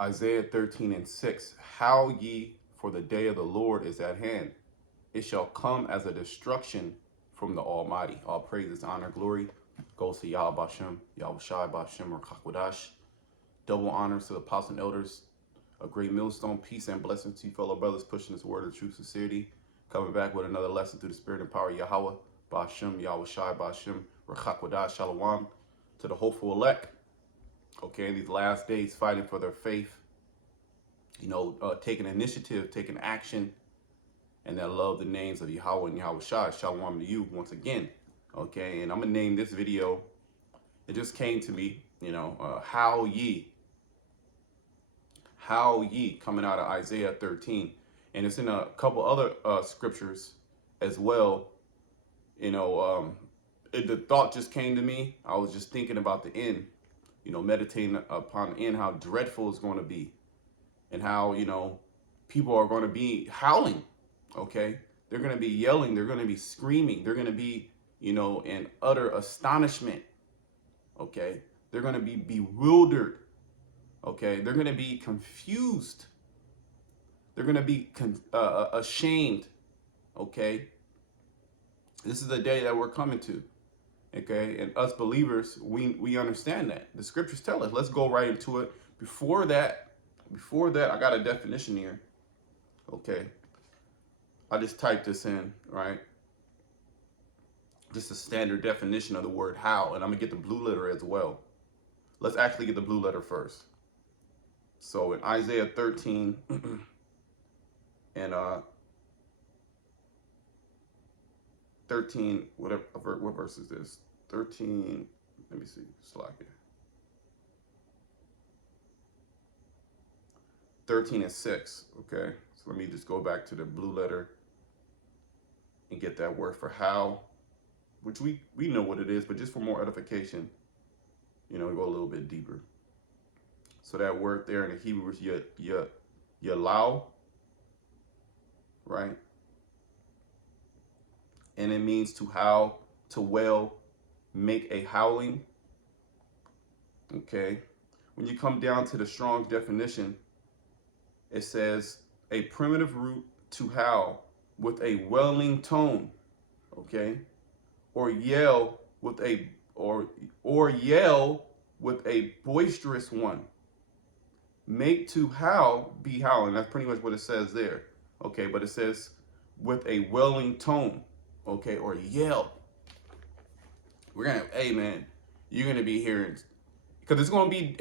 Isaiah 13:6. Howl ye, for the day of the Lord is at hand. It shall come as a destruction from the Almighty. All praises, honor, glory goes to Yahweh Bashem, Yahweh Shai Bashem, or Kakwadash. Double honors to the apostles and elders. A great millstone, peace and blessings to you, fellow brothers, pushing this word of truth, sincerity. Coming back with another lesson through the spirit and power of Yahweh Bashem, Yahweh Shai Bashem, or Kakwadash, Shalom. To the hopeful elect, okay, in these last days, fighting for their faith, taking initiative, taking action, and that love the names of Yahweh and Yahweh Shai. Shalom to you once again, okay? And I'm gonna name this video, it just came to me, Howl Ye. Howl Ye, coming out of Isaiah 13. And it's in a couple other scriptures as well. The thought just came to me. I was just thinking about the end, meditating upon the end, how dreadful it's going to be, and how, people are going to be howling, okay? They're going to be yelling. They're going to be screaming. They're going to be, in utter astonishment, okay? They're going to be bewildered, okay? They're going to be confused. They're going to be ashamed, okay? This is the day that we're coming to. Okay, and us believers, we understand that. The scriptures tell us. Let's go right into it. Before that, I got a definition here. Okay, I just typed this in, right? Just a standard definition of the word howl, and I'm gonna get the blue letter as well. Let's actually get the blue letter first. So in Isaiah 13 and 13, what verse is this? 13, let me see, slide here. 13:6, okay? So let me just go back to the blue letter and get that word for how, which we know what it is, but just for more edification, we go a little bit deeper. So that word there in the Hebrew is yalau, right? And it means to howl, to wail, make a howling, okay? When you come down to the Strong's definition, it says a primitive root to howl with a wailing tone, okay? Or yell with a boisterous one. Make to howl, be howling. That's pretty much what it says there, okay? But it says with a wailing tone, okay, or yell. We're gonna, hey man, you're gonna be hearing, because it's gonna be,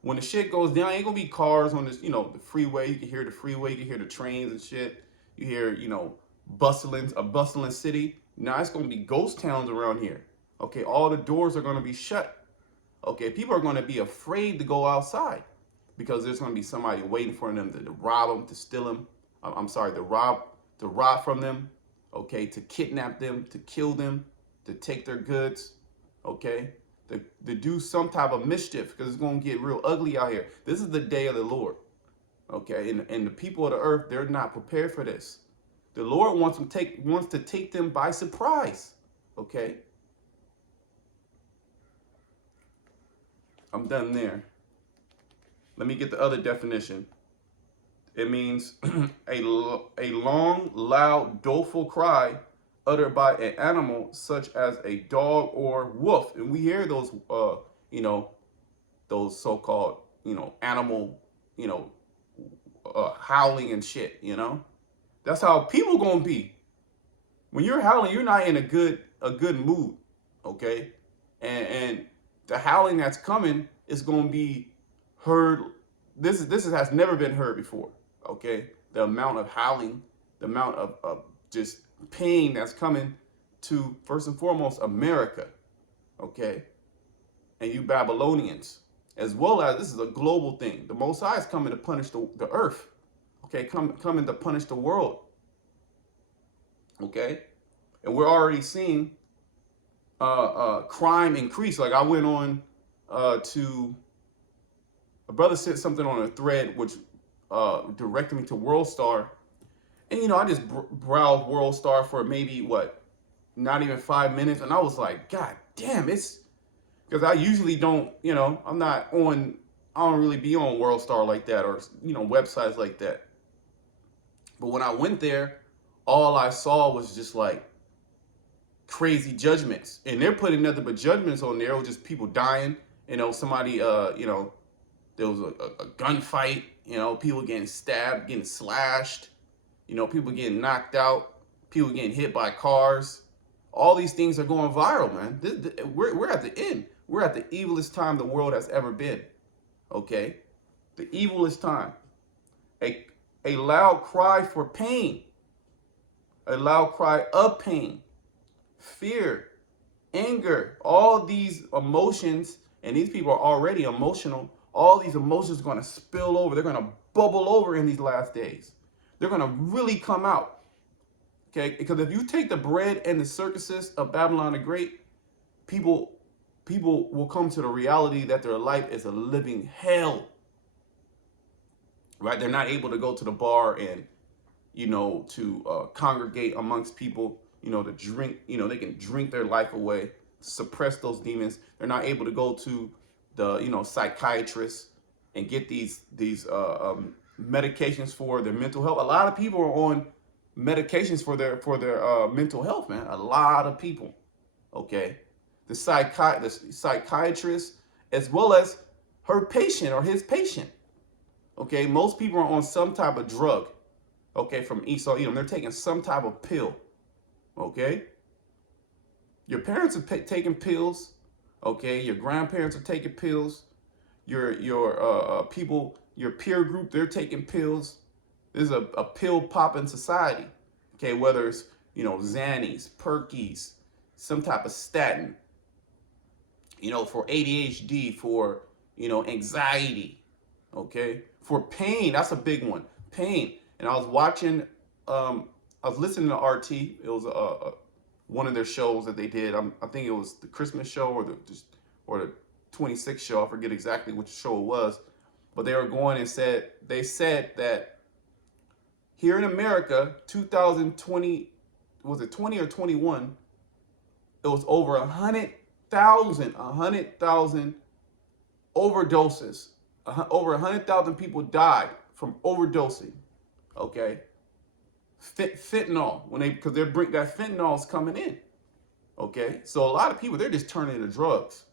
when the shit goes down, ain't gonna be cars on this, the freeway. You can hear the freeway, you can hear the trains and shit. You hear, a bustling city. Now it's gonna be ghost towns around here. Okay, all the doors are gonna be shut. Okay, people are gonna be afraid to go outside because there's gonna be somebody waiting for them to rob them, to steal them. I'm sorry, to rob from them, okay, to kidnap them, to kill them, to take their goods, okay, to do some type of mischief, because it's going to get real ugly out here. This is the day of the Lord, okay, and the people of the earth, they're not prepared for this. The Lord wants to take them by surprise, okay. I'm done there. Let me get the other definition. It means a long, loud, doleful cry uttered by an animal such as a dog or wolf. And we hear those, those so-called, animal, howling and shit, That's how people gonna be. When you're howling, you're not in a good mood, okay? And the howling that's coming is gonna be heard. This has never been heard before. Okay, the amount of howling, the amount of just pain that's coming to, first and foremost, America, okay, and you Babylonians, as well as this is a global thing. The Most High is coming to punish the earth, okay, coming to punish the world, okay, and we're already seeing crime increase. Like I went on to, a brother said something on a thread which directed me to World Star, and I just browsed World Star for maybe not even 5 minutes, and I was like, God damn, it's because I usually don't, I'm not on I don't really be on World Star like that, or websites like that. But when I went there, all I saw was just like crazy judgments, and they're putting nothing but judgments on there. It was just people dying. Somebody, there was a gunfight. People getting stabbed, getting slashed. People getting knocked out. People getting hit by cars. All these things are going viral, man. We're at the end. We're at the evilest time the world has ever been. Okay, the evilest time. A loud cry for pain. A loud cry of pain, fear, anger, all these emotions, and these people are already emotional. All these emotions are going to spill over. They're going to bubble over in these last days. They're going to really come out. Okay, because if you take the bread and the circuses of Babylon the Great, people will come to the reality that their life is a living hell. Right? They're not able to go to the bar and to congregate amongst people, to drink, they can drink their life away, suppress those demons. They're not able to go to the, psychiatrist and get these medications for their mental health. A lot of people are on medications for their mental health, man. A lot of people. Okay. The psychiatrist, as well as her patient or his patient. Okay. Most people are on some type of drug. Okay, from Esau Edom. They're taking some type of pill. Okay? Your parents are taking pills. Okay? Your grandparents are taking pills. Your people, your peer group, they're taking pills. There's a pill popping society. Okay, whether it's, Xannies, Perkies, some type of statin, for ADHD, for, anxiety. Okay? For pain, that's a big one. Pain. And I was watching, I was listening to RT. It was one of their shows that they did. I think it was the Christmas show or the 26th show. I forget exactly which show it was, but they were going and said that here in America, 2020, was it 20 or 21? It was over 100,000 overdoses. Over 100,000 people died from overdosing. Okay, fentanyl because that fentanyl's coming in. Okay, so a lot of people, they're just turning to drugs,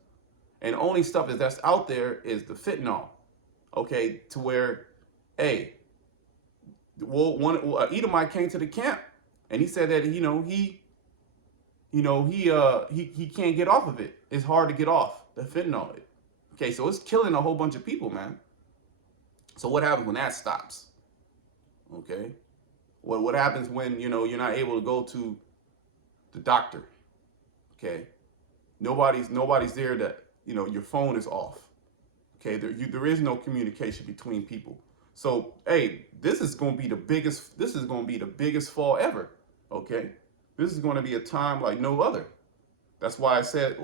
and the only stuff that's out there is the fentanyl. Okay, to where, hey, one Edomite came to the camp, and he said that he can't get off of it. It's hard to get off the fentanyl. Okay, so it's killing a whole bunch of people, man. So what happens when that stops? Okay, what happens when you're not able to go to the doctor? Okay, nobody's there. That your phone is off. Okay, there is no communication between people. So hey, this is going to be the biggest. This is going to be the biggest fall ever. Okay, this is going to be a time like no other. That's why I said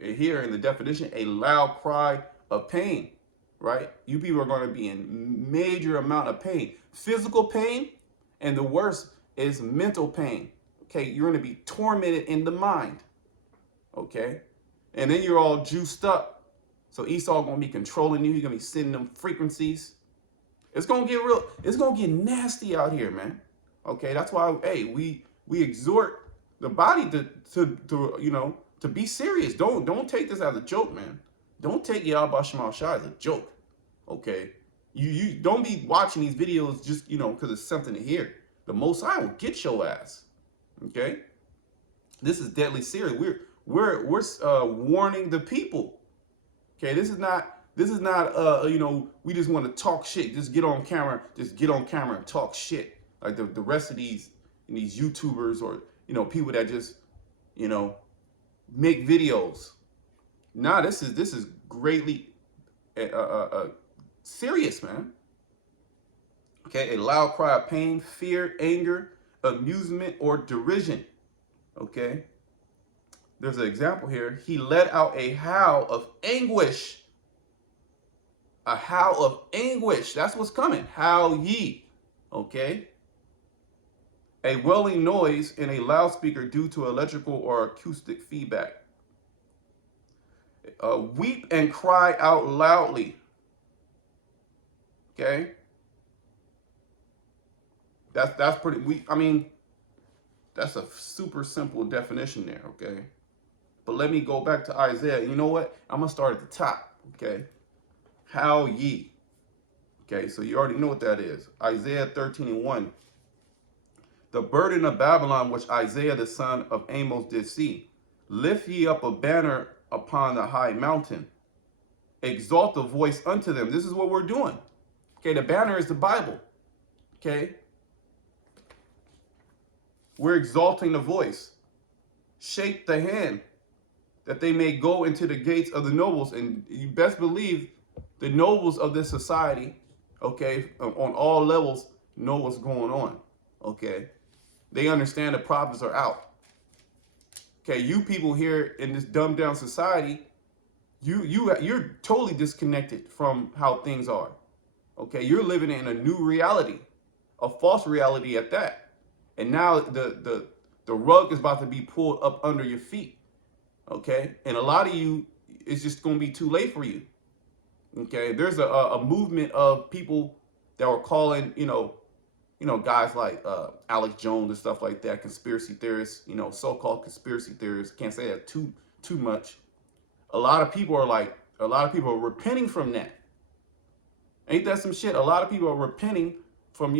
here in the definition, a loud cry of pain. Right? You people are going to be in major amount of pain, physical pain, and the worst is mental pain. Okay, you're going to be tormented in the mind. Okay, and then you're all juiced up. So Esau going to be controlling you. He's going to be sending them frequencies. It's going to get real. It's going to get nasty out here, man. Okay, that's why we exhort the body to be serious. Don't take this as a joke, man. Don't take Yahweh Shema Shai as a joke. Okay, you don't be watching these videos just because it's something to hear. The Most High will get your ass. Okay, this is deadly serious. We're warning the people. Okay, this is not we just want to talk shit. Just get on camera and talk shit like the rest of these YouTubers or people that just make videos. Nah, this is greatly serious, man. Okay, a loud cry of pain, fear, anger, amusement, or derision. Okay, there's an example here. He let out a howl of anguish. A howl of anguish. That's what's coming. Howl ye. Okay. A wailing noise in a loudspeaker due to electrical or acoustic feedback. Weep and cry out loudly. Okay, that's pretty. I mean, that's a super simple definition there. Okay, but let me go back to Isaiah. You know what? I'm gonna start at the top. Okay, Howl Ye. Okay, so you already know what that is. Isaiah 13:1. The burden of Babylon, which Isaiah the son of Amos did see. Lift ye up a banner upon the high mountain. Exalt the voice unto them. This is what we're doing. Okay, the banner is the Bible. Okay, we're exalting the voice. Shake the hand that they may go into the gates of the nobles. And you best believe the nobles of this society, okay, on all levels, know what's going on. Okay, they understand the prophets are out. Okay, you people here in this dumbed down society, you're totally disconnected from how things are. Okay, you're living in a new reality, a false reality at that. And now the rug is about to be pulled up under your feet. Okay, and a lot of you, it's just going to be too late for you. Okay, there's a movement of people that were calling, guys like Alex Jones and stuff like that, conspiracy theorists, so-called conspiracy theorists. Can't say that too much. A lot of people are repenting from that. Ain't that some shit? A lot of people are repenting from,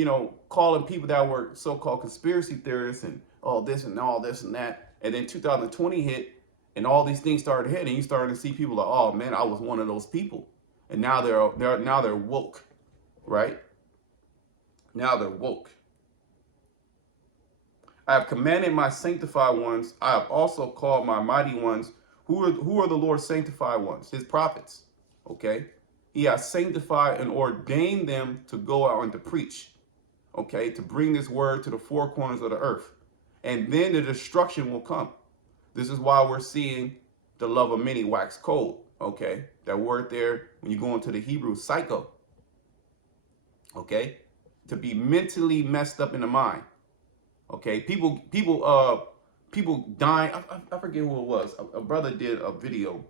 calling people that were so-called conspiracy theorists and all this and all this and that. And then 2020 hit and all these things started hitting. And you started to see people like, oh man, I was one of those people. And now they're woke, right? Now they're woke. I have commanded my sanctified ones. I have also called my mighty ones. Who are the Lord's sanctified ones? His prophets. Okay. He has sanctified and ordained them to go out and to preach. Okay. To bring this word to the four corners of the earth. And then the destruction will come. This is why we're seeing the love of many wax cold. Okay. That word there, when you go into the Hebrew, psycho. Okay. To be mentally messed up in the mind. Okay. People dying. I forget who it was. A brother did a video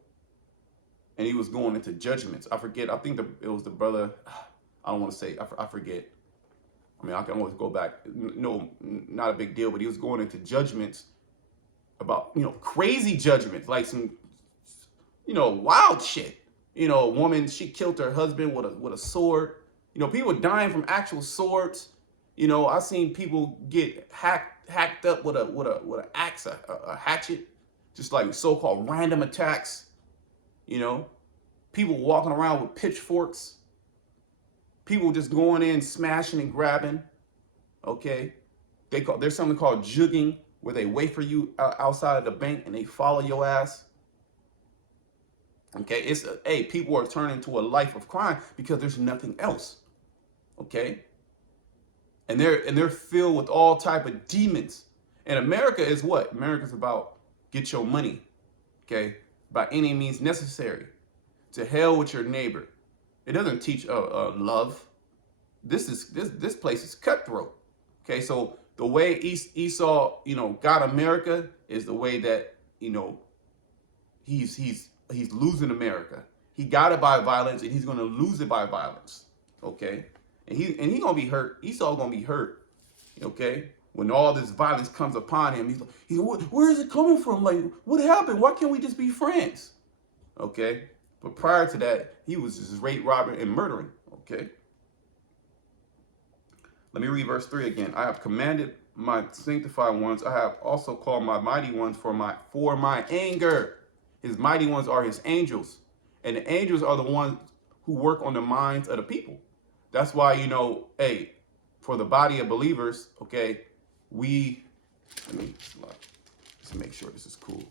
and he was going into judgments. I forget. I think it was the brother. I don't want to say. I forget. I mean, I can always go back. No, not a big deal. But he was going into judgments about, crazy judgments, like some, wild shit. A woman, she killed her husband with a sword. People dying from actual swords. I seen people get hacked up with an axe, a hatchet, just like so-called random attacks. People walking around with pitchforks. People just going in, smashing and grabbing. Okay, there's something called jugging, where they wait for you outside of the bank and they follow your ass. Okay, people are turning to a life of crime because there's nothing else. Okay, and they're filled with all type of demons. And America is what? America's about get your money. Okay, by any means necessary. To hell with your neighbor. It doesn't teach love. This place is cutthroat. Okay, so the way Esau, got America is the way that, he's losing America. He got it by violence and he's gonna lose it by violence. Okay? And he gonna be hurt. Esau gonna be hurt. Okay? When all this violence comes upon him, he's like, where is it coming from? Like, what happened? Why can't we just be friends? Okay? But prior to that, he was just rape, robbing, and murdering. Okay? Let me read verse 3 again. I have commanded my sanctified ones. I have also called my mighty ones for my anger. His mighty ones are his angels. And the angels are the ones who work on the minds of the people. That's why, for the body of believers, okay, let me just make sure this is cool.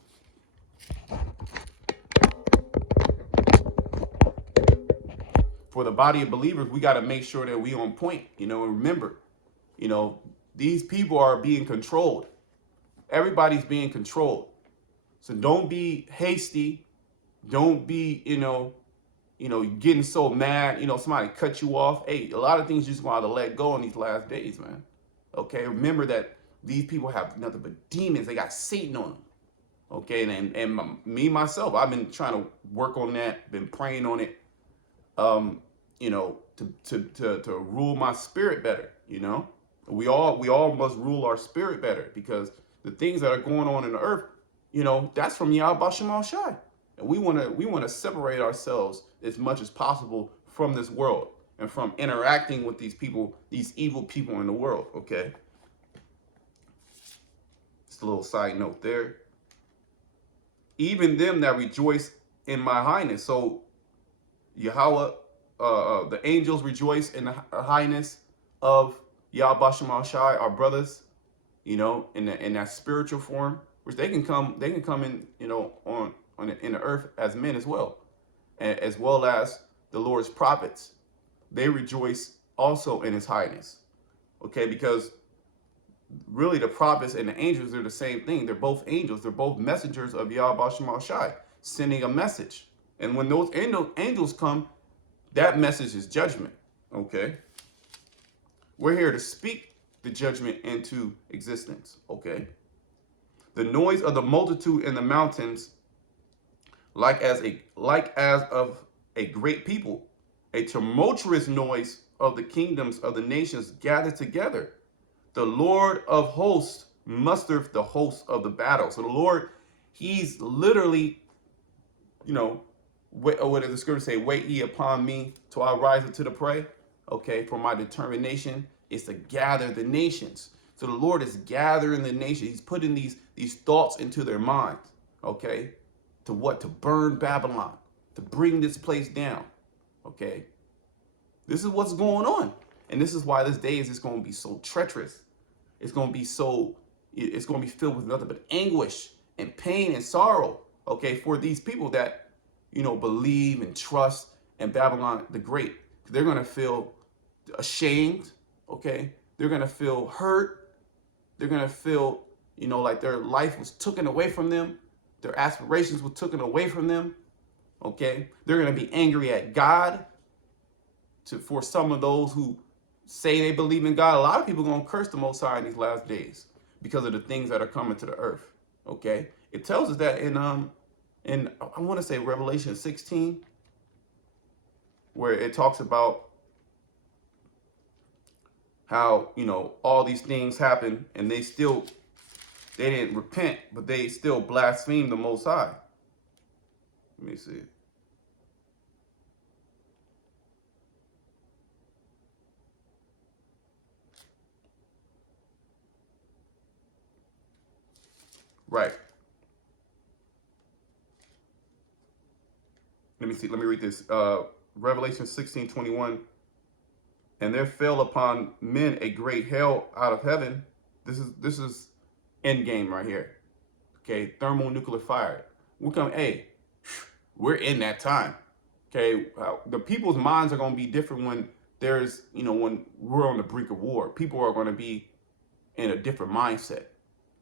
For the body of believers, we got to make sure that we on point, and remember, these people are being controlled. Everybody's being controlled. So don't be hasty. Don't be, getting so mad, somebody cut you off. Hey, a lot of things you just want to let go in these last days, man. Okay, remember that these people have nothing but demons. They got Satan on them. Okay, and me, myself, I've been trying to work on that, been praying on it. to rule my spirit better. We all must rule our spirit better, because the things that are going on in the earth, that's from Yahweh Shema Shai. And we want to separate ourselves as much as possible from this world and from interacting with these people, these evil people in the world. Okay. Just a little side note there. Even them that rejoice in my highness. So Yahweh, the angels rejoice in the highness of Yahweh Shema Shai, our brothers, in that spiritual form, which they can come in, in the earth as men as well, as well as the Lord's prophets. They rejoice also in his highness. Okay, because really the prophets and the angels are the same thing. They're both angels. They're both messengers of Yahweh Shema Shai, sending a message. And when those angels come, that message is judgment. Okay, we're here to speak the judgment into existence. Okay, the noise of the multitude in the mountains, like as of a great people, a tumultuous noise of the kingdoms of the nations gathered together. The Lord of hosts mustereth the hosts of the battle. So the Lord, he's literally, what does the scripture say? Wait ye upon me till I rise into the prey. Okay, for my determination is to gather the nations. So the Lord is gathering the nations. He's putting these thoughts into their minds. Okay, to what? To burn Babylon, to bring this place down. Okay, this is what's going on. And this is why this day is just going to be so treacherous. It's going to be filled with nothing but anguish and pain and sorrow, okay, for these people that, believe and trust in Babylon the Great. They're going to feel ashamed, okay? They're going to feel hurt. They're going to feel, like their life was taken away from them. Their aspirations were taken away from them, okay? They're going to be angry at God. For some of those who say they believe in God, a lot of people are going to curse the Most High in these last days because of the things that are coming to the earth. Okay, it tells us that in I want to say Revelation 16, where it talks about how all these things happen and they didn't repent, but they still blaspheme the Most High. Let me see. Right. Let me see. Let me read this. Revelation 16:21. And there fell upon men a great hail out of heaven. This is end game right here. Okay, thermonuclear fire. We're in that time. Okay, the people's minds are going to be different when there's, when we're on the brink of war. People are going to be in a different mindset.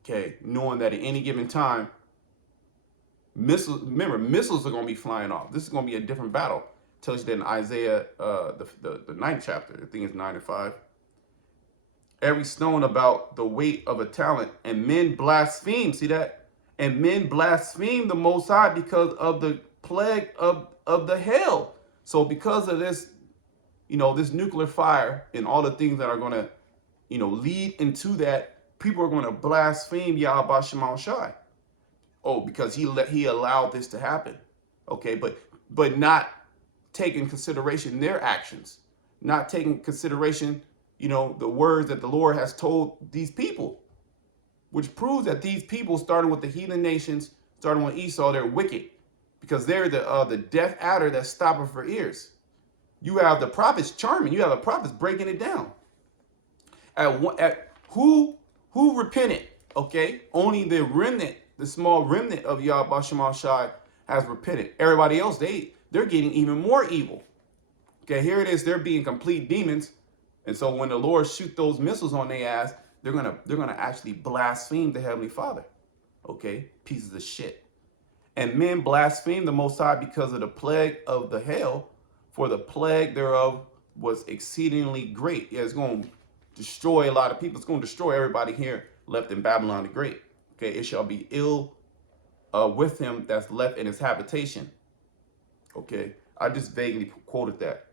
Okay, knowing that at any given time, missiles are going to be flying off. This is going to be a different battle. It tells you that in Isaiah, the 9th chapter, I think it's 9 and 5. Every stone about the weight of a talent, and men blaspheme. See that? And men blaspheme the Most High because of the plague of the hail. So because of this, this nuclear fire and all the things that are going to, lead into that, people are going to blaspheme Yahweh Shema Shai. Oh, because he allowed this to happen. Okay, but not taking consideration their actions, not taking consideration, the words that the Lord has told these people, which proves that these people, starting with the heathen nations, starting with Esau, they're wicked, because they're the deaf adder that's stopping for ears. You have the prophets charming. You have the prophets breaking it down. Who repented? Okay, only the remnant, the small remnant of Yahweh Shema Shai has repented. Everybody else, they're getting even more evil. Okay, here it is. They're being complete demons, and so when the Lord shoot those missiles on their ass, they're gonna actually blaspheme the Heavenly Father. Okay, pieces of shit. And men blaspheme the Most High because of the plague of the hail, for the plague thereof was exceedingly great. Yeah, it's going to destroy a lot of people. It's going to destroy everybody here left in Babylon the Great. Okay, it shall be ill with him that's left in his habitation. Okay, I just vaguely quoted that.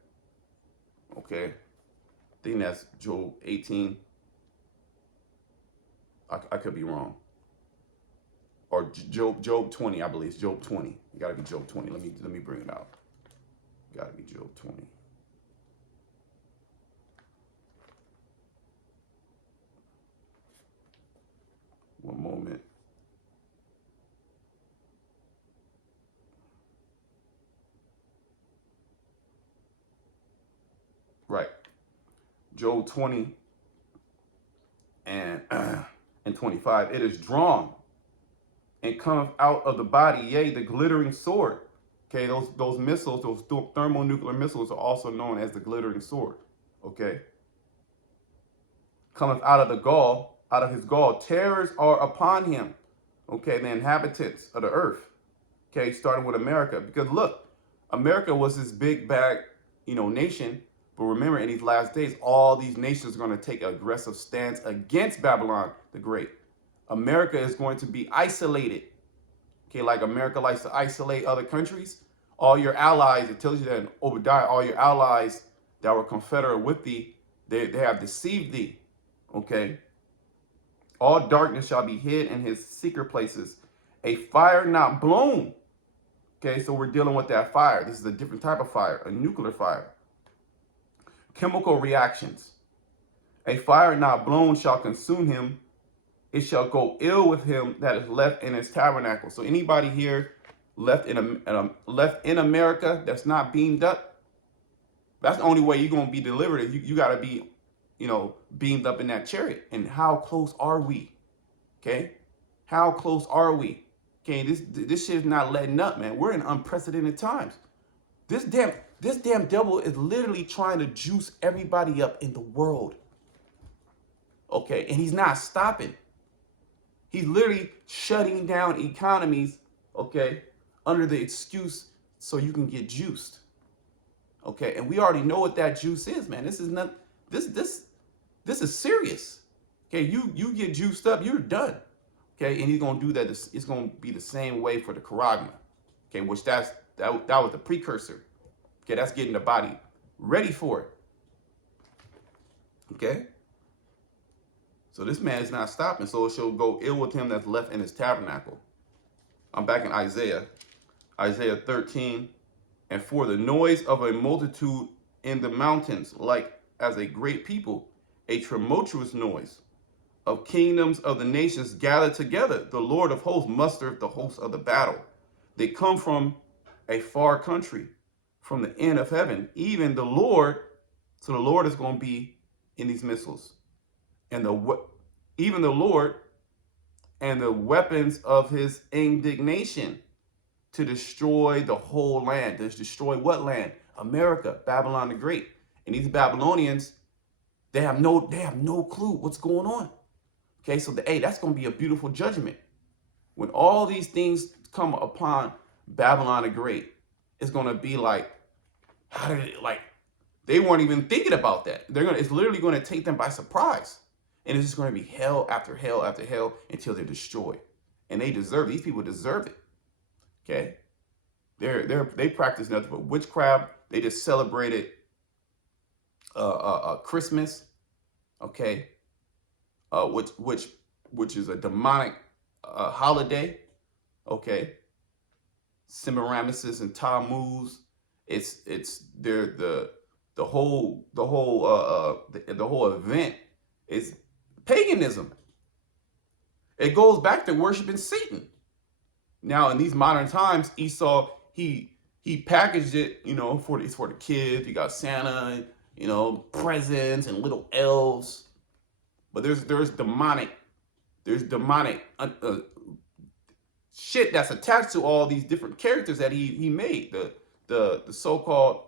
Okay, I think that's Job 18. I could be wrong. Or Job 20, I believe it's Job 20. It got to be Job 20. Let me bring it out. Got to be Job 20. One moment. Right. Job 20 and and 25. It is drawn and cometh out of the body, yea, the glittering sword. Okay, those missiles, those thermonuclear missiles are also known as the glittering sword. Okay. Cometh out of the gall, out of his gall. Terrors are upon him. Okay, the inhabitants of the earth. Okay, starting with America. Because look, America was this big bag, nation. But remember, in these last days, all these nations are going to take an aggressive stance against Babylon the Great. America is going to be isolated. Okay, like America likes to isolate other countries. All your allies, it tells you that in Obadiah, all your allies that were confederate with thee, they have deceived thee. Okay. All darkness shall be hid in his secret places. A fire not blown. Okay, so we're dealing with that fire. This is a different type of fire, a nuclear fire. Chemical reactions. A fire not blown shall consume him. It shall go ill with him that is left in his tabernacle. So anybody here left in America that's not beamed up, that's the only way you're gonna be delivered. You gotta be, beamed up in that chariot. And how close are we? Okay, how close are we? Okay, this shit is not letting up, man. We're in unprecedented times. This damn devil is literally trying to juice everybody up in the world. Okay, and he's not stopping. He's literally shutting down economies, okay, under the excuse so you can get juiced. Okay, and we already know what that juice is, man. This is serious. Okay, you get juiced up, you're done. Okay, and he's gonna do that. It's gonna be the same way for the charagma. Okay, which that was the precursor. Okay, that's getting the body ready for it. Okay. So this man is not stopping, so it shall go ill with him that's left in his tabernacle. I'm back in Isaiah 13, and for the noise of a multitude in the mountains, like as a great people, a tumultuous noise of kingdoms of the nations gathered together. The Lord of hosts mustereth the hosts of the battle. They come from a far country, from the end of heaven, even the Lord. So the Lord is going to be in these missiles. And even the Lord and the weapons of his indignation to destroy the whole land. To destroy what land? America, Babylon the Great. And these Babylonians, they have no clue what's going on. Okay, so that's going to be a beautiful judgment. When all these things come upon Babylon the Great, it's going to be like, how did it, like, they weren't even thinking about that. It's literally going to take them by surprise. And it's just going to be hell after hell after hell until they're destroyed. And these people deserve it. Okay? They practice nothing but witchcraft. They just celebrated Christmas. Okay? Which is a demonic holiday. Okay? Semiramis and Tammuz. They're the whole event is paganism. It goes back to worshiping Satan. Now, in these modern times, Esau, he packaged it, it's for the kids. You got Santa, presents and little elves. But there's demonic shit that's attached to all these different characters that he made. The so-called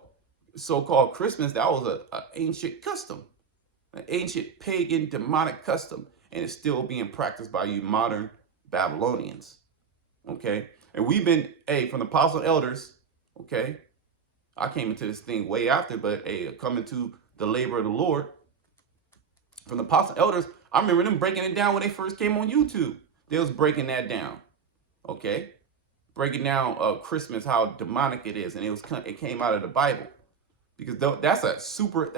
Christmas, that was an ancient custom. An ancient pagan demonic custom, and it's still being practiced by you modern Babylonians. Okay, and we've been from the apostle elders. Okay, I came into this thing way after, but coming to the labor of the Lord from the apostle elders. I remember them breaking it down when they first came on YouTube. They was breaking that down. Okay, breaking down Christmas, how demonic it is, and it came out of the Bible. because that's a super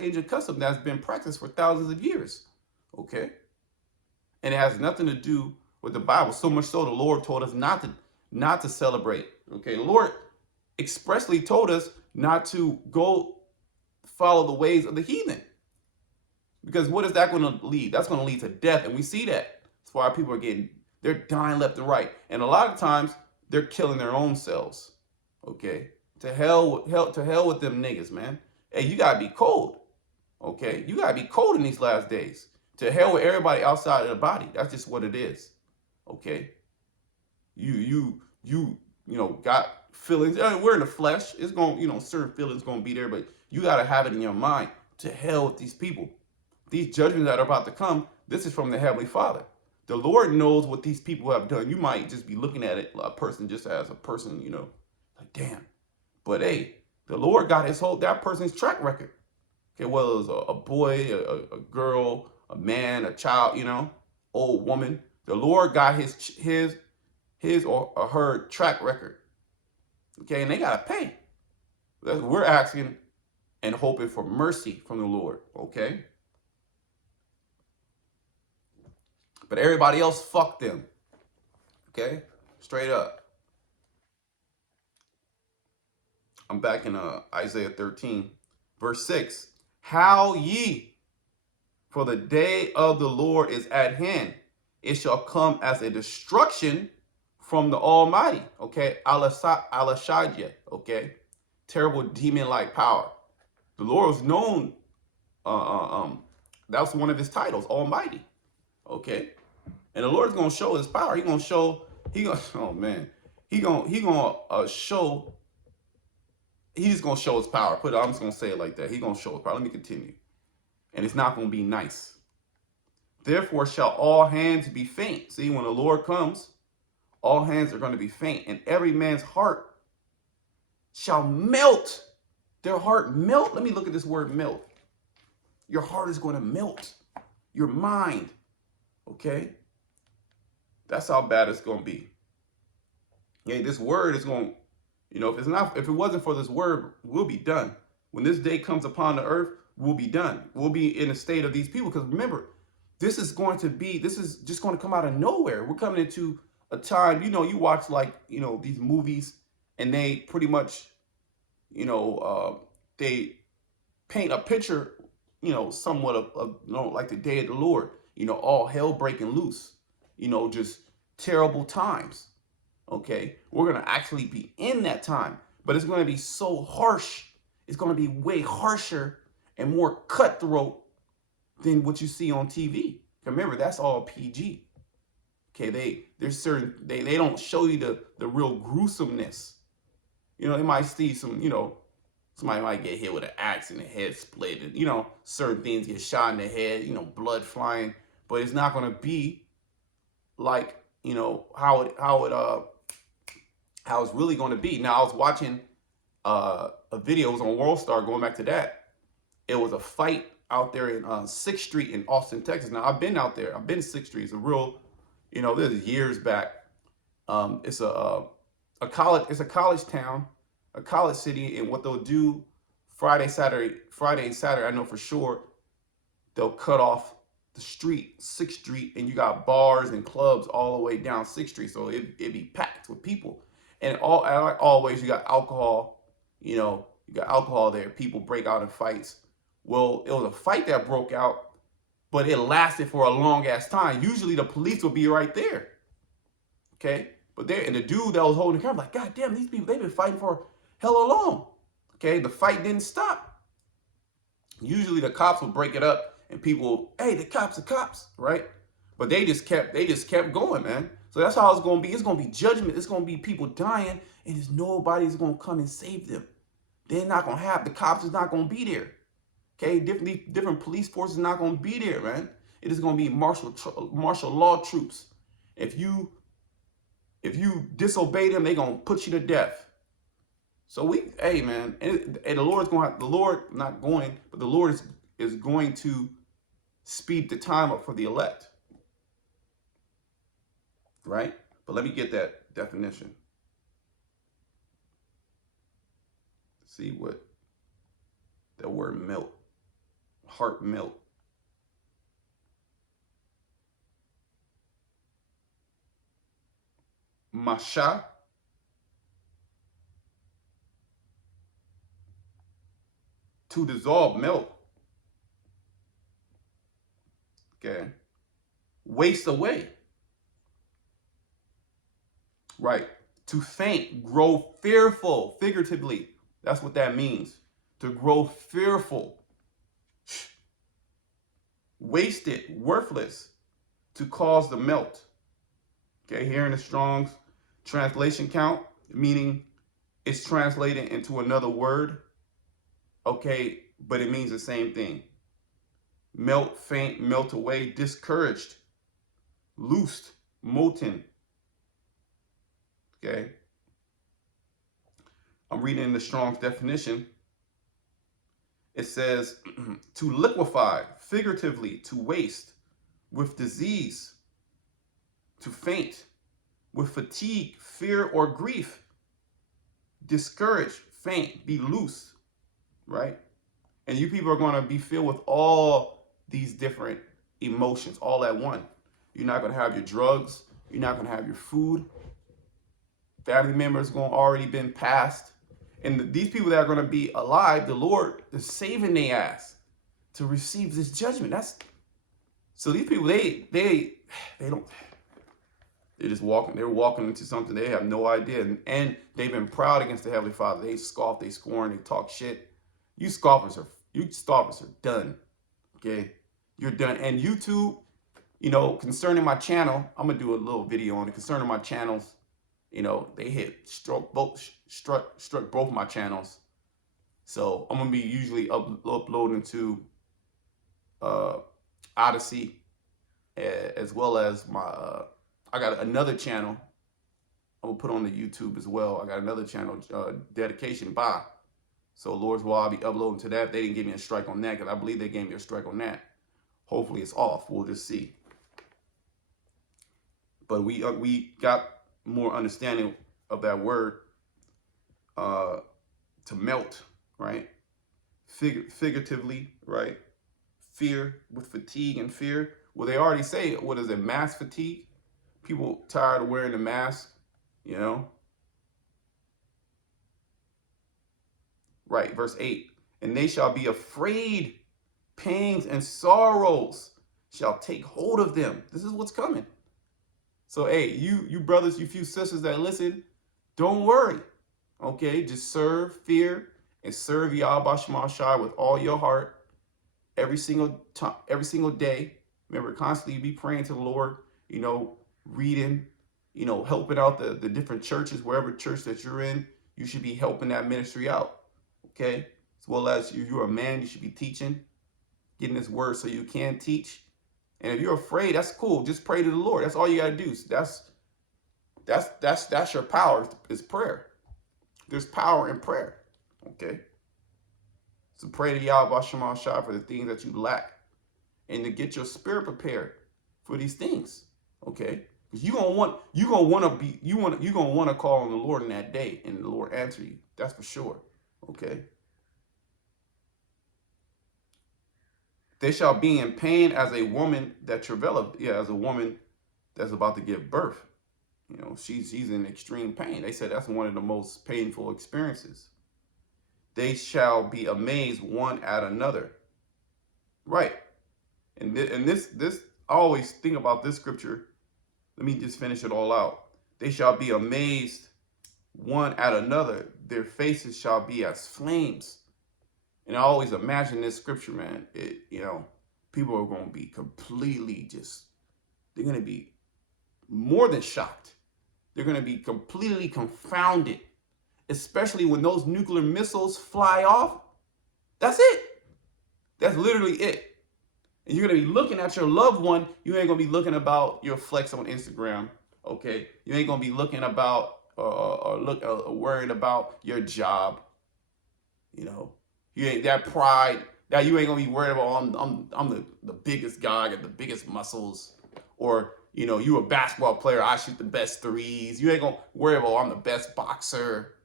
ancient custom that's been practiced for thousands of years. Okay, and it has nothing to do with the Bible. So much so, the Lord told us not to celebrate. Okay, the Lord expressly told us not to go follow the ways of the heathen. Because what is that going to lead? That's going to lead to death, and we see that. That's why people are they're dying left and right, and a lot of times they're killing their own selves. Okay, to hell with them niggas, man. Hey, you gotta be cold. Okay, you gotta be cold in these last days. To hell with everybody outside of the body. That's just what it is. Okay, you got feelings. We're in the flesh. It's going, certain feelings gonna be there, but you gotta have it in your mind. To hell with these people. These judgments that are about to come, this is from the Heavenly Father. The Lord knows what these people have done. You might just be looking at it, a person just as a person, like, damn. But hey, the Lord got that person's track record. Okay, whether it was a boy, a girl, a man, a child, old woman. The Lord got his or her track record. Okay, and they gotta pay. That's what we're asking and hoping for mercy from the Lord. Okay. But everybody else, fuck them. Okay? Straight up. I'm back in Isaiah 13, verse 6. Howl ye, for the day of the Lord is at hand. It shall come as a destruction from the Almighty. Okay? Alashadja. Okay? Terrible demon-like power. The Lord was known, that was one of his titles, Almighty. Okay? And the Lord's gonna show his power. He's gonna show He's just gonna show his power. I'm just gonna say it like that. He's gonna show his power. Let me continue. And it's not gonna be nice. Therefore shall all hands be faint. See, when the Lord comes, all hands are gonna be faint, and every man's heart shall melt. Their heart melt. Let me look at this word melt. Your heart is gonna melt. Your mind. Okay? That's how bad it's gonna be. Yeah, this word is going, if it wasn't for this word, we'll be done. When this day comes upon the earth, we'll be done. We'll be in a state of these people. Because remember, this is just going to come out of nowhere. We're coming into a time, you watch these movies and they pretty much, they paint a picture, somewhat of like the day of the Lord, all hell breaking loose, just terrible times. Okay, we're going to actually be in that time, but it's going to be so harsh. It's going to be way harsher and more cutthroat than what you see on TV. Remember, that's all PG. Okay, they don't show you the real gruesomeness. They might see somebody might get hit with an axe and the head split, and certain things get shot in the head, blood flying, but it's not going to be like how it's really going to be. Now, I was watching a video. It was on World Star. Going back to that, it was a fight out there in 6th Street in Austin, Texas. Now, I've been out there. I've been to 6th Street. It's a real, this is years back. It's a college town, a college city, and what they'll do Friday and Saturday, I know for sure, they'll cut off the street, 6th Street, and you got bars and clubs all the way down 6th Street. So it'd be packed with people. And like always, you got alcohol, you got alcohol there. People break out in fights. Well, it was a fight that broke out, but it lasted for a long ass time. Usually the police will be right there. Okay? But the dude that was holding the camera, like, God damn, these people, they've been fighting for hella long. Okay? The fight didn't stop. Usually the cops would break it up and people, hey, the cops, right? But they just kept going, man. So that's how it's going to be. It's going to be judgment. It's going to be people dying, and there's nobody's going to come and save them. They're not going to have, the cops is not going to be there. Okay, different police forces are not going to be there, man. It is going to be martial law troops. If you disobey them, they're going to put you to death. So hey, man, and the Lord's going to, the Lord is going to speed the time up for the elect. Right? But let me get that definition. See what That word melt, heart melt. Masha, to dissolve, melt. Okay. Waste away. Right. To faint, grow fearful, figuratively. That's what that means. To grow fearful. Wasted, worthless. To cause the melt. Okay, here in the Strong's translation count, meaning it's translated into another word. Okay, but it means the same thing. Melt, faint, melt away, discouraged, loosed, molten. Okay. I'm reading the Strong's definition. It says to liquefy, figuratively, to waste, with disease, to faint, with fatigue, fear, or grief, discourage, faint, be loose, right? And you people are going to be filled with all these different emotions all at once. You're not going to have your drugs. You're not going to have your food. Family members going to already been passed. And these people that are going to be alive, the Lord is saving their ass to receive this judgment. So these people, they don't, they're just walking. They're walking into something they have no idea. And they've been proud against the Heavenly Father. They scoff, they scorn, they talk shit. You scoffers are done. Okay? You're done. And YouTube, concerning my channel, I'm going to do a little video on it. Concerning my channels, they struck both my channels. So I'm going to be usually uploading to Odyssey, as well as my, I got another channel I'm going to put on the YouTube as well. I got another channel, Dedication By. So Lord's Will, I'll be uploading to that. They didn't give me a strike on that because I believe they gave me a strike on that. Hopefully it's off. We'll just see. But we got more understanding of that word, to melt, right? Figuratively, right? Fear, with fatigue and fear. Well, they already say, what is it, mass fatigue? People tired of wearing the mask, Right, verse 8. And they shall be afraid, pangs and sorrows shall take hold of them. This is what's coming. So, hey, you brothers, you few sisters that listen, don't worry. Okay, just serve, fear, and serve Yahweh Shema Shai with all your heart every single time, every single day. Remember, constantly be praying to the Lord, reading, helping out the different churches, wherever church that you're in, you should be helping that ministry out. Okay, as well as you're a man, you should be teaching, getting this word so you can teach. And if you're afraid, that's cool. Just pray to the Lord. That's all you got to do. That's your power, is prayer. There's power in prayer. Okay. So pray to Yahweh Shema Shai for the things that you lack, and to get your spirit prepared for these things. Okay. Because you're gonna want to call on the Lord in that day, and the Lord answer you. That's for sure. Okay. They shall be in pain as a woman that travaileth. Yeah, as a woman that's about to give birth. She's in extreme pain. They said that's one of the most painful experiences. They shall be amazed one at another. Right. And this, I always think about this scripture. Let me just finish it all out. They shall be amazed one at another. Their faces shall be as flames. And I always imagine this scripture, man. People are going to be completely they're going to be more than shocked. They're going to be completely confounded, especially when those nuclear missiles fly off. That's it. That's literally it. And you're going to be looking at your loved one. You ain't going to be looking about your flex on Instagram. Okay. You ain't going to be looking about worried about your job. You ain't that pride that you ain't gonna be worried about. I'm the biggest guy, I got the biggest muscles, or you a basketball player, I shoot the best threes. You ain't gonna worry about, I'm the best boxer.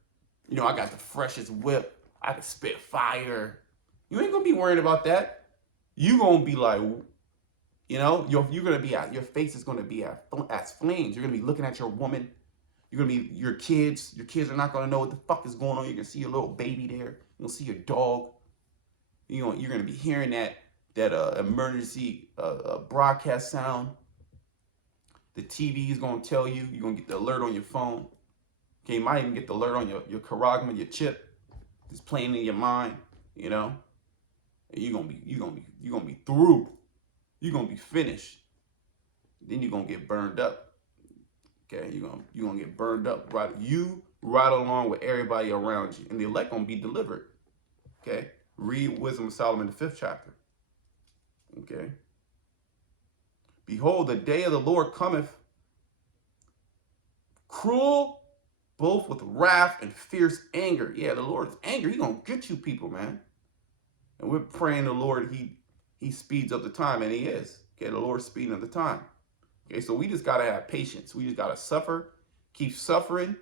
I got the freshest whip, I can spit fire. You ain't gonna be worried about that. You gonna be like, you know, you're gonna be at, your face is gonna be as flames. You're gonna be looking at your woman. You're gonna be your kids. Your kids are not gonna know what the fuck is going on. You're gonna see your little baby there. You're gonna see your dog. You're gonna be hearing that emergency broadcast sound. The TV is gonna tell you. You're gonna get the alert on your phone. Okay, you might even get the alert on your charagma, your chip. It's playing in your mind. You know, and you're gonna be through. You're gonna be finished. Then you're gonna get burned up. Okay, you're gonna get burned up right along with everybody around you, and the elect gonna be delivered. Okay, read Wisdom of Solomon, the 5th chapter. Okay, behold, the day of the Lord cometh, cruel, both with wrath and fierce anger. Yeah, the Lord's anger. He gonna get you people, man. And we're praying the Lord, he speeds up the time, and he is. Okay, the Lord's speeding up the time. Okay, so we just gotta have patience. We just gotta suffer, keep suffering,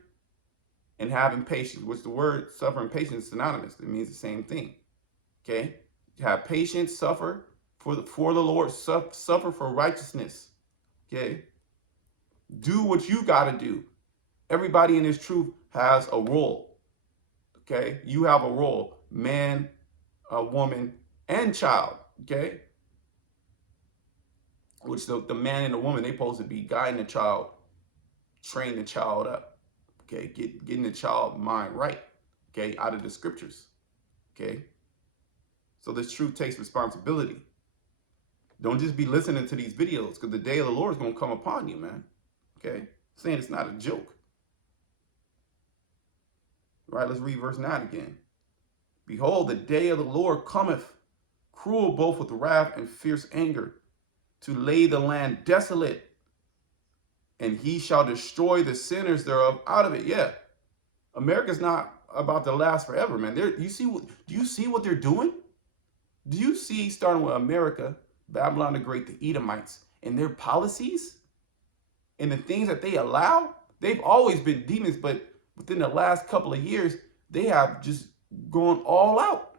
and having patience. Which the word suffer and patience is synonymous. It means the same thing. Okay, have patience, suffer for the Lord, suffer for righteousness. Okay, do what you gotta do. Everybody in this truth has a role. Okay, you have a role, man, a woman, and child. Okay, which the man and the woman, they supposed to be guiding the child, train the child up. Okay, getting the child mind right. Okay, out of the scriptures. Okay, so this truth takes responsibility. Don't just be listening to these videos, because the day of the Lord is going to come upon you, man. Okay, I'm saying it's not a joke. Right, let's read verse 9 again. Behold, the day of the Lord cometh, cruel both with wrath and fierce anger, to lay the land desolate, and he shall destroy the sinners thereof out of it. Yeah, America's not about to last forever, man. Do you see what they're doing? Do you see, starting with America, Babylon the Great, the Edomites, and their policies and the things that they allow? They've always been demons, but within the last couple of years, they have just gone all out.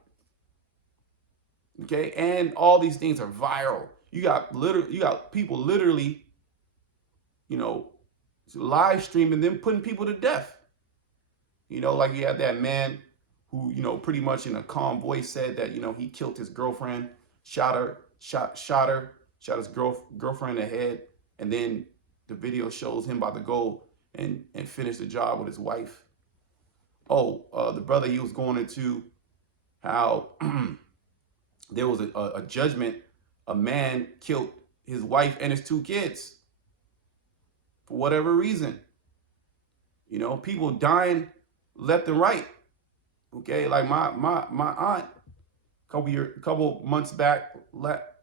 Okay, and all these things are viral. You got people literally, live streaming them, putting people to death. Like you had that man who, pretty much in a calm voice said that, he killed his girlfriend, shot his girlfriend in the head, and then the video shows him about to go and finish the job with his wife. The brother, he was going into how there was a judgment. A man killed his wife and his 2 kids for whatever reason. People dying left and right. Okay, like my aunt, a couple months back,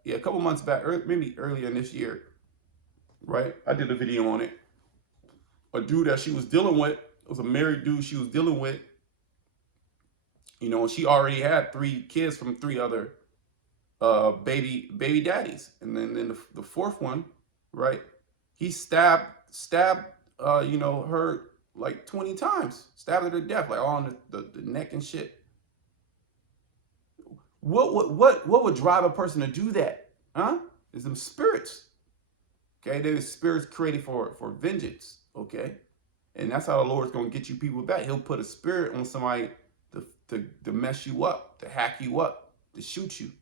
maybe earlier in this year, right? I did a video on it. A dude that she was dealing with, it was a married dude she was dealing with, and she already had 3 kids from 3 other baby daddies, and then the 4th one, right? He stabbed her like 20 times, stabbed her to death, like on the neck and shit. What would drive a person to do that? Huh? It's them spirits. Okay, they're spirits created for vengeance. Okay, and that's how the Lord's gonna get you people back. He'll put a spirit on somebody to mess you up, to hack you up, to shoot you.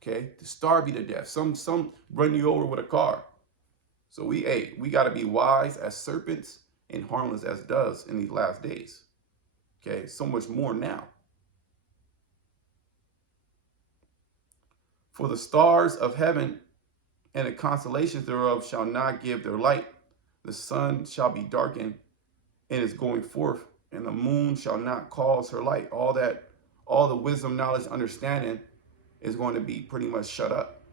Okay, to starve you to death. Some run you over with a car. So we got to be wise as serpents and harmless as doves in these last days. Okay, so much more now. For the stars of heaven and the constellations thereof shall not give their light. The sun shall be darkened in its going forth, and the moon shall not cause her light. All the wisdom, knowledge, understanding is going to be pretty much shut up.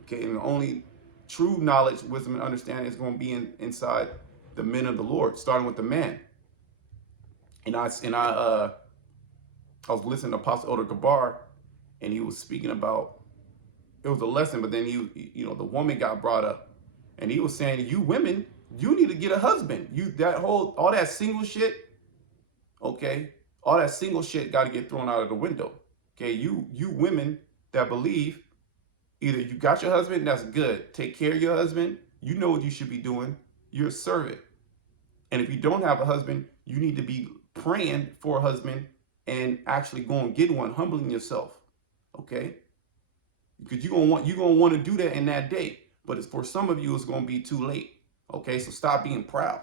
Okay, and the only true knowledge, wisdom, and understanding is going to be inside the men of the Lord, starting with the man. And I was listening to Apostle Elder Gabar, and he was speaking about, it was a lesson, but then the woman got brought up, and he was saying, you women, you need to get a husband. All that single shit, okay, all that single shit got to get thrown out of the window. Okay, you women that believe, either you got your husband, that's good. Take care of your husband. You know what you should be doing. You're a servant. And if you don't have a husband, you need to be praying for a husband and actually go and get one, humbling yourself. Okay? Because you're gonna want to do that in that day. But it's, for some of you, it's gonna be too late. Okay, so stop being proud.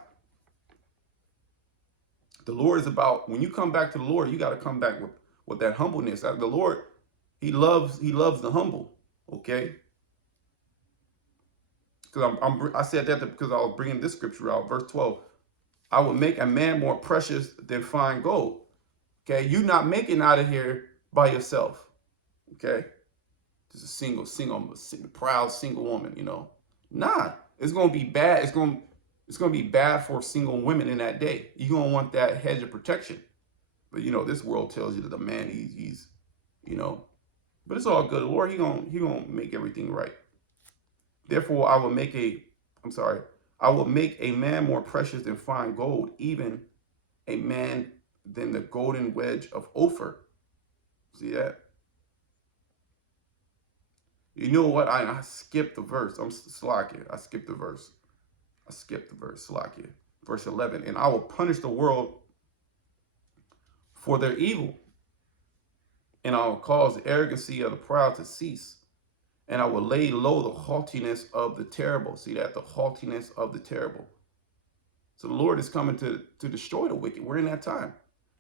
The Lord is about, when you come back to the Lord, you got to come back with that humbleness. The Lord, He loves the humble. Okay, because I said that because I was bringing this scripture out, verse 12. I will make a man more precious than fine gold. Okay, you not making out of here by yourself. Okay, just a single, proud single woman. Nah, it's gonna be bad. It's gonna be bad for single women in that day. You're gonna want that hedge of protection. But this world tells you that the man, he's you know, but it's all good. The Lord, he gonna make everything right. Therefore, I will make a man more precious than fine gold, even a man than the golden wedge of Ophir. See that? You know what? I skipped the verse. I'm slacking. I skipped the verse. Slacking. Verse 11. And I will punish the world for their evil, and I will cause the arrogancy of the proud to cease, and I will lay low the haughtiness of the terrible. See that? The haughtiness of the terrible. So the Lord is coming to destroy the wicked. We're in that time.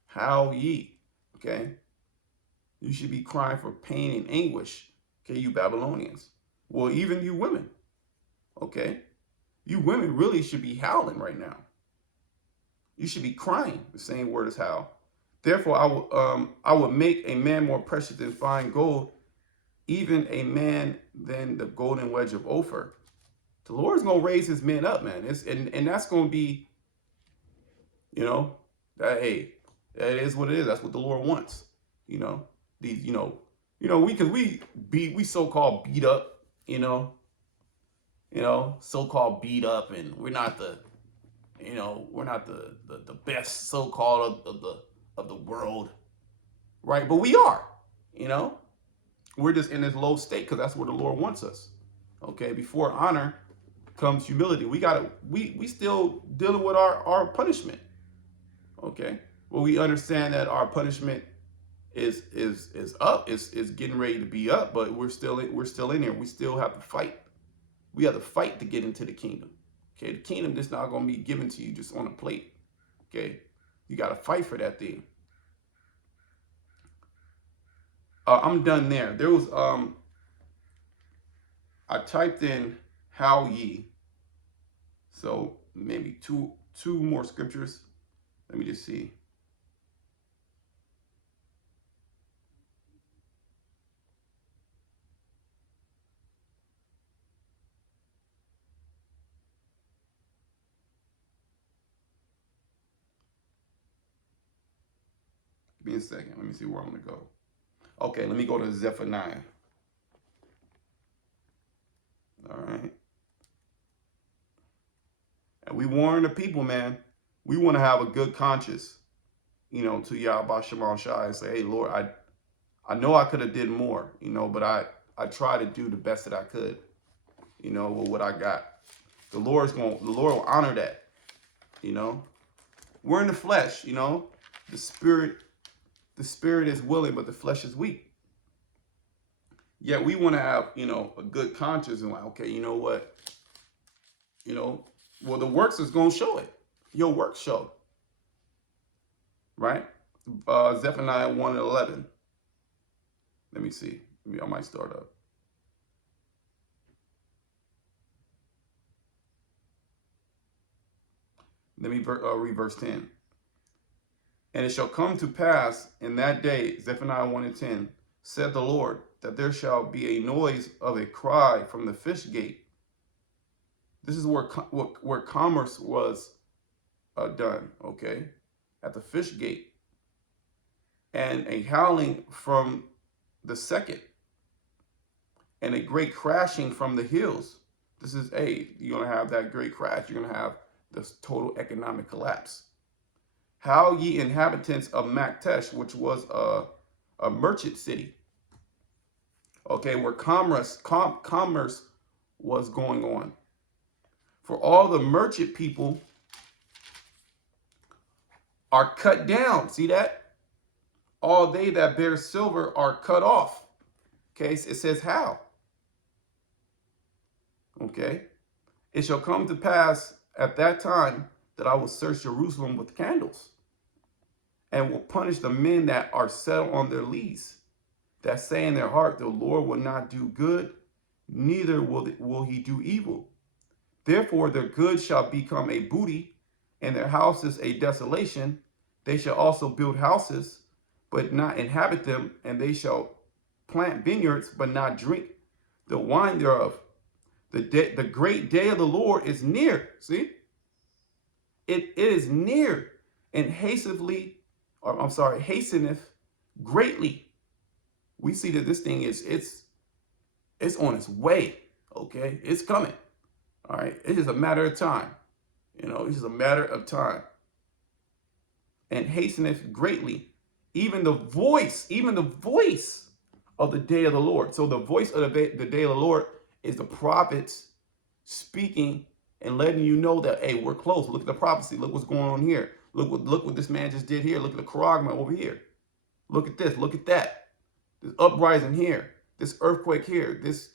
Howl ye. Okay? You should be crying for pain and anguish. Okay, you Babylonians. Well, even you women. Okay? You women really should be howling right now. You should be crying. The same word as howl. Therefore, I will make a man more precious than fine gold, even a man than the golden wedge of Ophir. The Lord's gonna raise His men up, man. And that's gonna be, that is what it is. That's what the Lord wants. These, we so-called beat up, so-called beat up, and we're not the best so-called of the world, right? But we are, we're just in this low state because that's where the Lord wants us. Okay, before honor comes humility. We still dealing with our punishment. Okay, well, we understand that our punishment is up, is getting ready to be up, but we're still in here. We still have to fight. We have to fight to get into the kingdom. Okay, the kingdom is not going to be given to you just on a plate. Okay, you got to fight for that thing. I'm done there. There was I typed in Howl Ye, so maybe two more scriptures. Let me just see. Give me a second. Let me see where I'm going to go. Okay, let me go to Zephaniah. All right. And we warn the people, man. We want to have a good conscience, to Yahweh Shema Shai, and say, hey, Lord, I know I could have did more, but I tried to do the best that I could, with what I got. The Lord will honor that, We're in the flesh, The spirit is willing, but the flesh is weak. Yet we want to have, a good conscience and like, okay, you know what? Well, the works is going to show it. Your works show. Right? Zephaniah 1:11. Let me see. Maybe I might start up. Let me read verse 10. And it shall come to pass in that day, Zephaniah 1:10, said the Lord, that there shall be a noise of a cry from the fish gate. This is where commerce was done, okay, at the fish gate. And a howling from the second, and a great crashing from the hills. This is you're going to have that great crash. You're going to have this total economic collapse. Howl ye inhabitants of Maktesh, which was a merchant city. Okay, where commerce was going on. For all the merchant people are cut down. See that? All they that bear silver are cut off. Okay, it says how. Okay, it shall come to pass at that time that I will search Jerusalem with candles, and will punish the men that are settled on their lees, that say in their heart, the Lord will not do good, neither will he do evil. Therefore their goods shall become a booty, and their houses a desolation. They shall also build houses, but not inhabit them, and they shall plant vineyards, but not drink the wine thereof. The great day of the Lord is near. See? It is near, and hasteneth greatly. We see that this thing it's on its way. Okay, it's coming. All right, it's just a matter of time. It's just a matter of time. And hasteneth greatly, even the voice of the day of the Lord. So the voice of the day of the Lord is the prophets speaking and letting you know that, hey, we're close. Look at the prophecy. Look what's going on here. Look what this man just did here. Look at the charagma over here. Look at this. Look at that. This uprising here. This earthquake here. This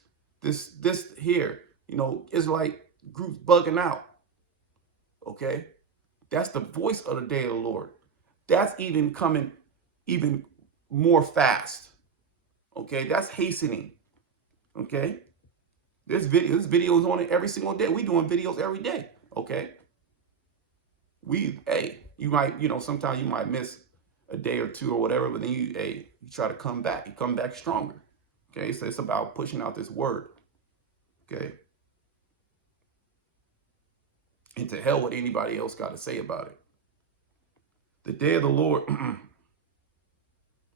here. Israelite groups bugging out. Okay? That's the voice of the day of the Lord. That's even coming even more fast. Okay? That's hastening. Okay? This video is on it every single day. We doing videos every day. Okay? You might, sometimes you might miss a day or two or whatever, but then you try to come back. You come back stronger. Okay? So it's about pushing out this word. Okay? And to hell what anybody else got to say about it. The day of the Lord, let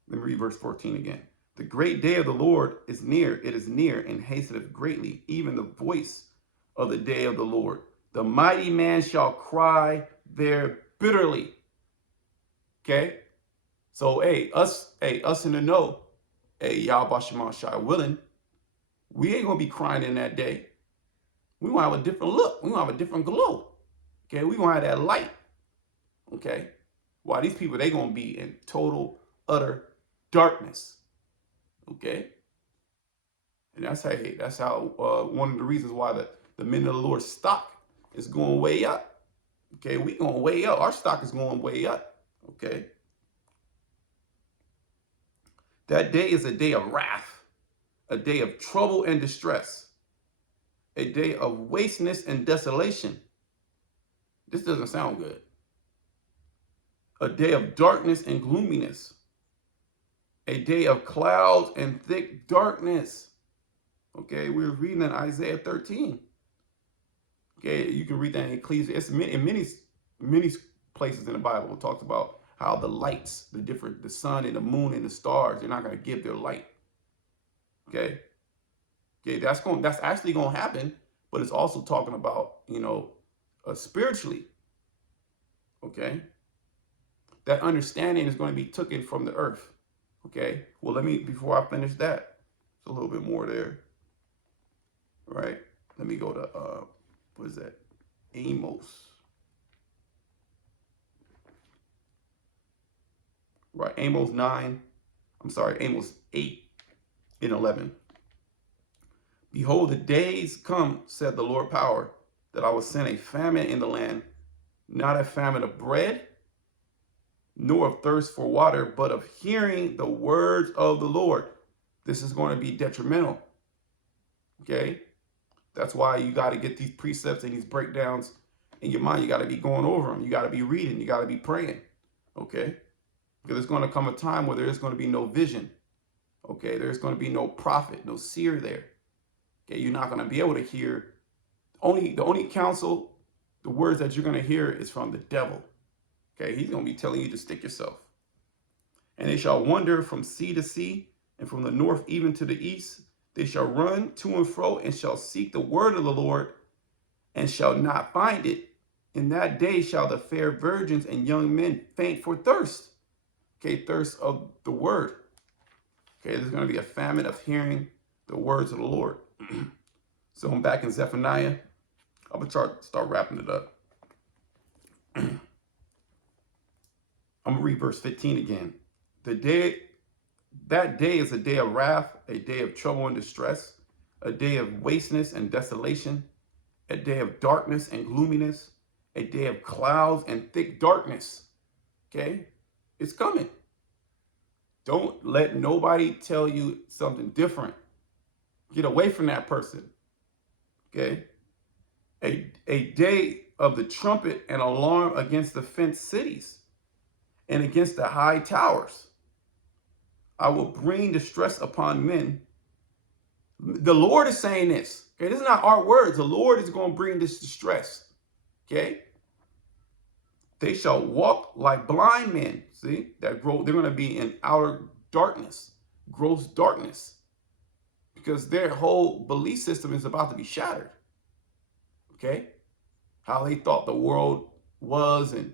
me read verse 14 again. The great day of the Lord is near. It is near and hasteneth greatly, even the voice of the day of the Lord. The mighty man shall cry there bitterly. Okay? So, us in the know, Yahweh Shema Shai willing, we ain't going to be crying in that day. We're going to have a different look. We're going to have a different glow. Okay? We're going to have that light. Okay? While these people, they're going to be in total, utter darkness. Okay? And that's how one of the reasons why the men of the Lord's stock is going way up. Okay? We going way up. Our stock is going way up. Okay? That day is a day of wrath, a day of trouble and distress, a day of wasteness and desolation. This doesn't sound good. A day of darkness and gloominess, a day of clouds and thick darkness. Okay, we're reading in Isaiah 13. Okay, you can read that in Ecclesiastes. In many places in the Bible, it talks about how the lights, the sun and the moon and the stars, they're not going to give their light. Okay, that's actually going to happen, but it's also talking about spiritually. Okay, that understanding is going to be taken from the earth. Okay, well, before I finish that, it's a little bit more there. All right, let me go to, what is that? Amos. Right, Amos 8 and 11. Behold, the days come, said the Lord power, that I will send a famine in the land, not a famine of bread, nor of thirst for water, but of hearing the words of the Lord. This is going to be detrimental. Okay? That's why you got to get these precepts and these breakdowns in your mind. You got to be going over them. You got to be reading. You got to be praying. Okay? Because there's going to come a time where there's going to be no vision. Okay? There's going to be no prophet, no seer there. Okay? You're not going to be able to hear. The only counsel, the words that you're going to hear is from the devil. Okay, he's going to be telling you to stick yourself. And they shall wander from sea to sea, and from the north even to the east. They shall run to and fro, and shall seek the word of the Lord, and shall not find it. In that day shall the fair virgins and young men faint for thirst. Okay, thirst of the word. Okay, there's going to be a famine of hearing the words of the Lord. So I'm back in Zephaniah. I'm going to start wrapping it up. I'm going to read verse 15 again. That day is a day of wrath, a day of trouble and distress, a day of wasteness and desolation, a day of darkness and gloominess, a day of clouds and thick darkness. Okay? It's coming. Don't let nobody tell you something different. Get away from that person. Okay? A day of the trumpet and alarm against the fenced cities and against the high towers. I will bring distress upon men. The Lord is saying this. Okay, this is not our words. The Lord is going to bring this distress. Okay? They shall walk like blind men. See? They're going to be in outer darkness, gross darkness. Because their whole belief system is about to be shattered. Okay? How they thought the world was and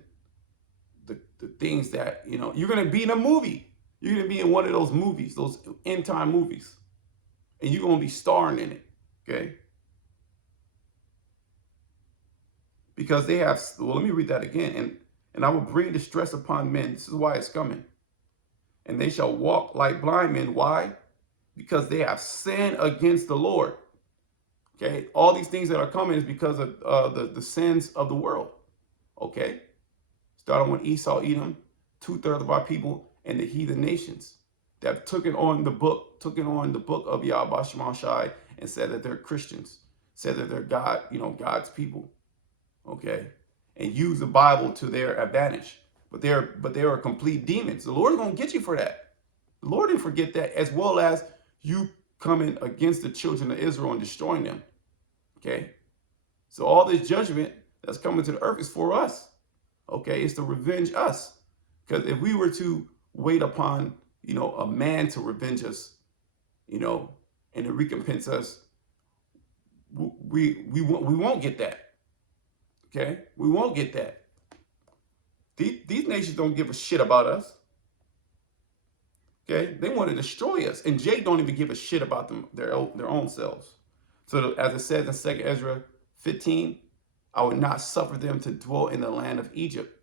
the things that, you're going to be in a movie. You're going to be in one of those movies, those end time movies. And you're going to be starring in it. Okay? Because they have, well, let me read that again. And I will bring distress upon men. This is why it's coming. And they shall walk like blind men. Why? Because they have sinned against the Lord. Okay? All these things that are coming is because of the sins of the world. Okay? Starting with Esau, Edom, 2/3 of our people, and the heathen nations that have taken on the book of Yahweh Shema Shai and said that they're Christians, said that they're God, God's people. Okay? And use the Bible to their advantage. But they are complete demons. The Lord is going to get you for that. The Lord didn't forget that, as well as you coming against the children of Israel and destroying them. Okay? So all this judgment that's coming to the earth is for us. Okay? It's to revenge us. Because if we were to wait upon, a man to revenge us, and to recompense us, we won't get that. Okay? We won't get that. These nations don't give a shit about us. Okay? They want to destroy us. And Jake don't even give a shit about their own selves. So as it says in 2 Ezra 15, I would not suffer them to dwell in the land of Egypt.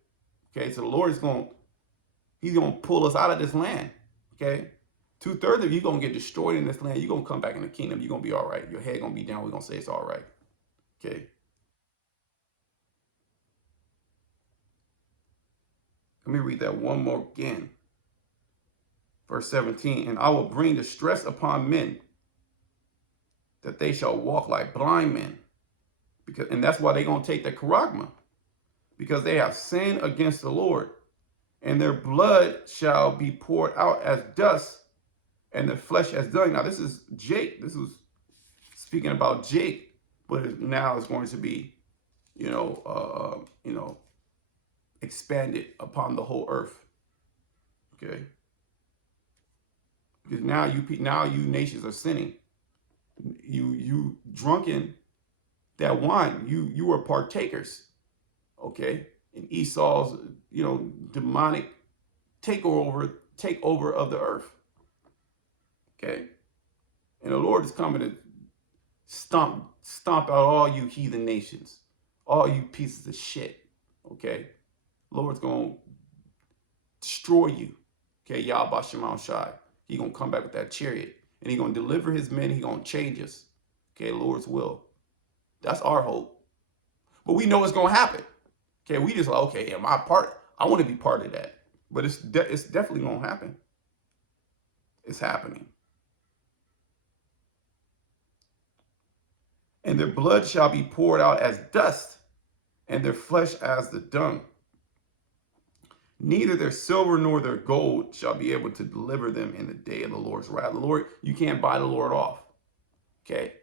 Okay? So the Lord He's going to pull us out of this land. Okay? 2/3 of you going to get destroyed in this land. You're going to come back in the kingdom. You're going to be all right. Your head going to be down. We're going to say it's all right. Okay? Let me read that one more again. Verse 17, and I will bring distress upon men, that they shall walk like blind men. And that's why they're going to take the charagma. Because they have sinned against the Lord. And their blood shall be poured out as dust, and their flesh as dung. Now, this is Jake. This was speaking about Jake, but now it's going to be, expanded upon the whole earth. Okay. Because now you nations are sinning. You drunken that wine. You were partakers. Okay. In Esau's, demonic takeover of the earth. Okay. And the Lord is coming to stomp out all you heathen nations, all you pieces of shit. Okay. Lord's going to destroy you. Okay. Yahweh Shema Shai. He's going to come back with that chariot. And he's going to deliver his men. He's going to change us. Okay. Lord's will. That's our hope. But we know it's going to happen. Okay. We just like, okay, yeah, my part. I want to be part of that. But it's definitely going to happen. It's happening. And their blood shall be poured out as dust, and their flesh as the dung. Neither their silver nor their gold shall be able to deliver them in the day of the Lord's wrath. The Lord, you can't buy the Lord off. Okay?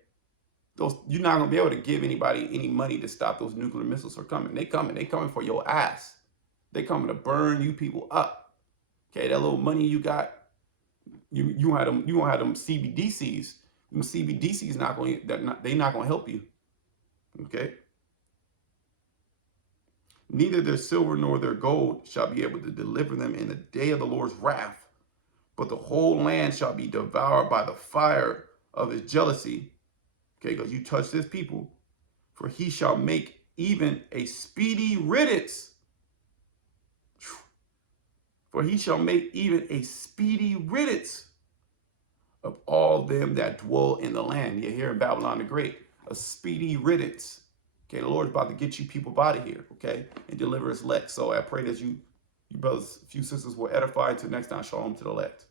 You're not going to be able to give anybody any money to stop those nuclear missiles from coming. They coming for your ass. They coming to burn you people up. Okay? That little money you got, you gonna have them CBDCs. Them CBDCs they're not going to help you. Okay? Neither their silver nor their gold shall be able to deliver them in the day of the Lord's wrath. but the whole land shall be devoured by the fire of his jealousy. Okay, because you touch this people, for he shall make even a speedy riddance. For he shall make even a speedy riddance of all them that dwell in the land. You're here in Babylon the Great, a speedy riddance. Okay, the Lord is about to get you people out of here, okay, and deliver his elect. So I pray that you brothers, few sisters will edify. Until next time, shalom to the elect.